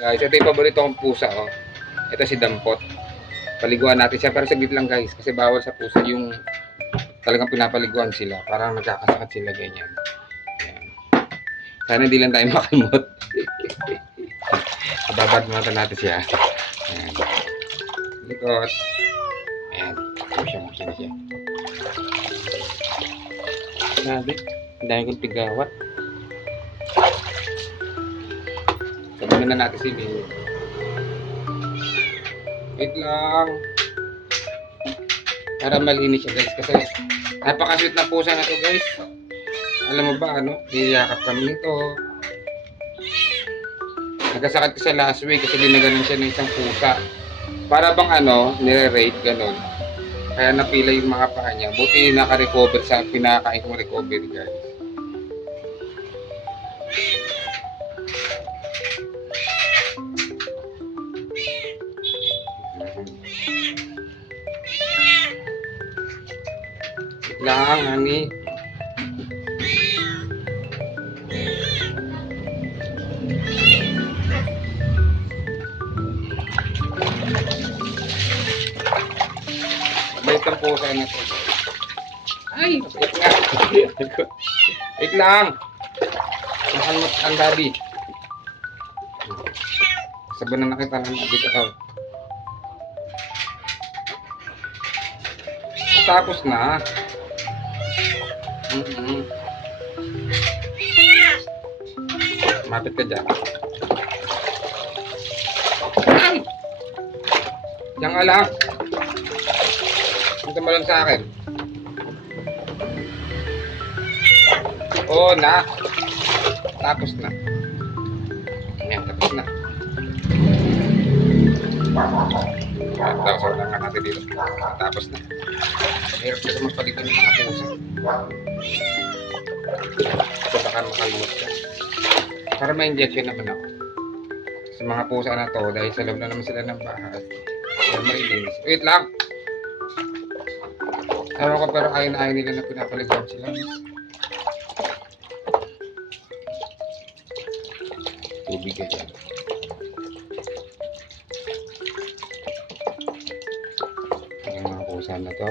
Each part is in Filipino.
Guys, ito yung paborito kong pusa, oh. Ito si Dampot. Paliguan natin siya, pero saglit lang guys, kasi bawal sa pusa yung talagang pinapaliguan sila. Parang nagkakasakit sila ganyan. Ayan. Sana hindi lang tayo makamot. Babad mata natin siya. Ayan. Likot. Ayan. Musya na siya. Sabi, dahil kong tigawat. Sabihin na natin si Mimi. Wait lang. Para malinis siya guys. Kasi napaka-sweet na pusa na to guys. Alam mo ba ano? Niyakap kami nito. Nagkasakit ko sa last week kasi dinaganan siya ng isang pusa. Para bang ano, nire-rate ganun. Kaya napila yung mga paa niya. Buti naka-recover sa pinakain kong recovery guys. Lang, honey. Bait ang pusa na to. Ay, wait nga. Wait lang. Nakalmot ang daddy. Sabi na nakita ng abit ako. Tapos na. Mapit ka dyan. Ay! Diyan ka lang. Punta mo lang sa akin. Oo na. Tapos na. Ayan, tapos na. Tapos na nga natin dito. Tapos na. Mahirap kasi magpalitan ng mga pusa. Ito baka makalimot ka. Para ma-injection naman ako. Sa mga pusa na to, dahil sa loob na naman sila ng bahay. Para mailinis. Wait lang! Ewan ko pero ayaw na ayaw nila na pinapalitan sila. Tubig ka dyan. Ang mga pusa na to.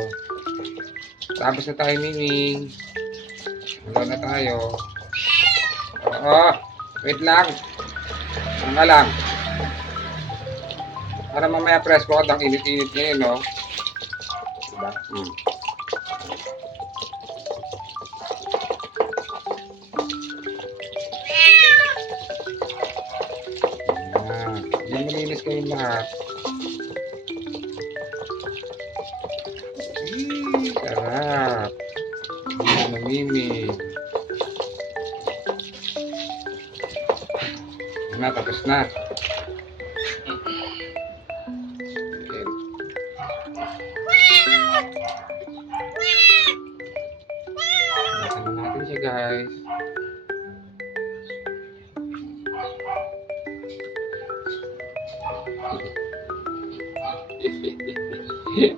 Tapos na tayo, Miming. Halo na tayo. Oo. Wait lang. Saan ka lang? Para mamaya presko ka ang init-init ngayon, no? Diba? Hindi malinis kayong lahat. Sarap. Mimi. Na, tapos na. Nasaan na natin siya guys.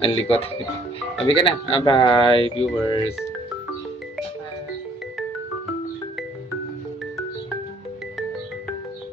Ang likot. Sabi ka na. Bye viewers.